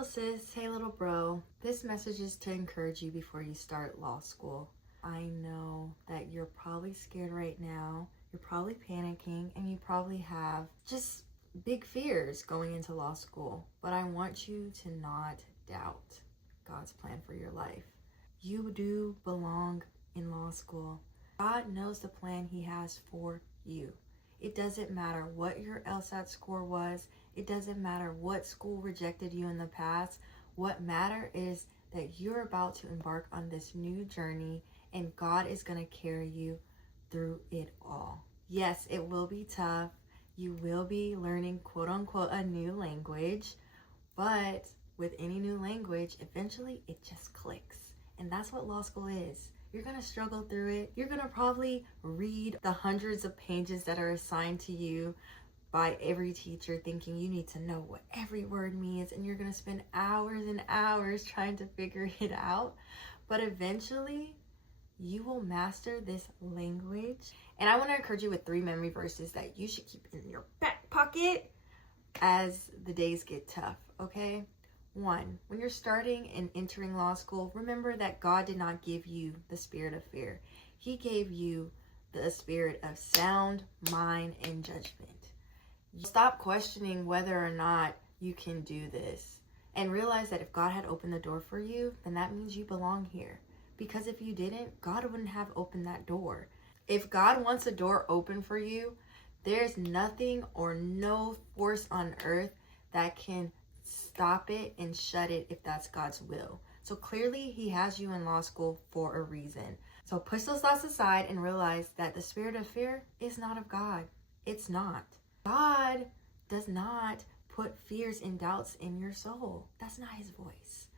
little sis, hey little bro. This message is to encourage you before you start law school. I know that you're probably scared right now. You're probably panicking and you probably have just big fears going into law school. But I want you to not doubt God's plan for your life. You do belong in law school. God knows the plan He has for you. It doesn't matter what your LSAT score was. It doesn't matter what school rejected you in the past. What matters is that you're about to embark on this new journey and God is going to carry you through it all. Yes, it will be tough. You will be learning, quote unquote, a new language. But with any new language, eventually it just clicks. And that's what law school is. You're going to struggle through it. You're going to probably read the hundreds of pages that are assigned to you by every teacher thinking you need to know what every word means. And you're going to spend hours and hours trying to figure it out. But eventually, you will master this language. And I want to encourage you with 3 memory verses that you should keep in your back pocket as the days get tough, okay? 1, when you're starting and entering law school, remember that God did not give you the spirit of fear. He gave you the spirit of sound mind and judgment. Stop questioning whether or not you can do this and realize that if God had opened the door for you, then that means you belong here. Because if you didn't, God wouldn't have opened that door. If God wants a door open for you, there's nothing or no force on earth that can stop it and shut it if that's God's will. So clearly He has you in law school for a reason. So push those thoughts aside and realize that the spirit of fear is not of God. It's not. God does not put fears and doubts in your soul. That's not His voice.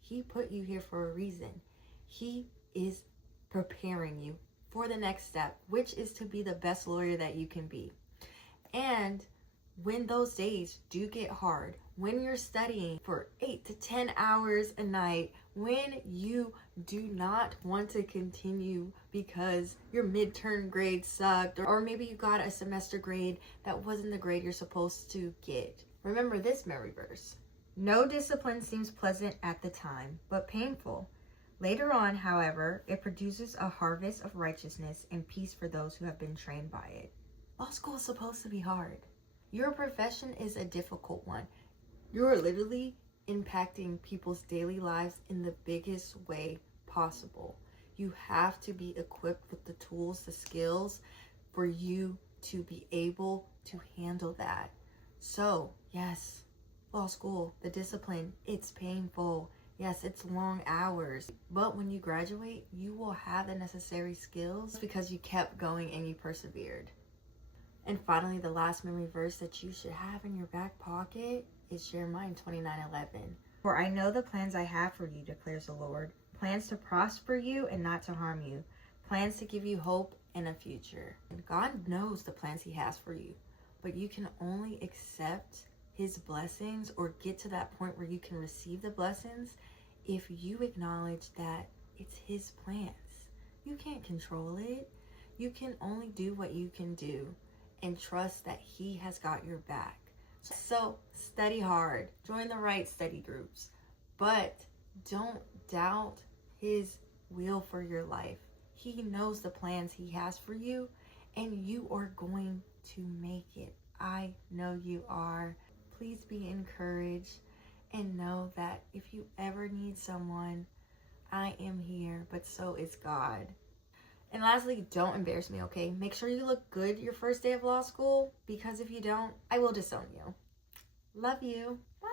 He put you here for a reason. He is preparing you for the next step, which is to be the best lawyer that you can be. And when those days do get hard, when you're studying for 8 to 10 hours a night, when you do not want to continue because your midterm grade sucked, or maybe you got a semester grade that wasn't the grade you're supposed to get, remember this memory verse. No discipline seems pleasant at the time, but painful. Later on, however, it produces a harvest of righteousness and peace for those who have been trained by it. Law school is supposed to be hard. Your profession is a difficult one. You're literally impacting people's daily lives in the biggest way possible. You have to be equipped with the tools, the skills for you to be able to handle that. So, yes, law school, the discipline, it's painful. Yes, it's long hours, but when you graduate, you will have the necessary skills because you kept going and you persevered. And finally, the last memory verse that you should have in your back pocket is Jeremiah 29:11. For I know the plans I have for you, declares the Lord, plans to prosper you and not to harm you, plans to give you hope and a future. And God knows the plans He has for you, but you can only accept His blessings or get to that point where you can receive the blessings if you acknowledge that it's His plans. You can't control it. You can only do what you can do and trust that He has got your back. So study hard, join the right study groups, but don't doubt His will for your life. He knows the plans He has for you, and you are going to make it. I know you are. Please be encouraged and know that if you ever need someone, I am here, but so is God. And lastly, don't embarrass me, okay? Make sure you look good your first day of law school, because if you don't, I will disown you. Love you. Bye.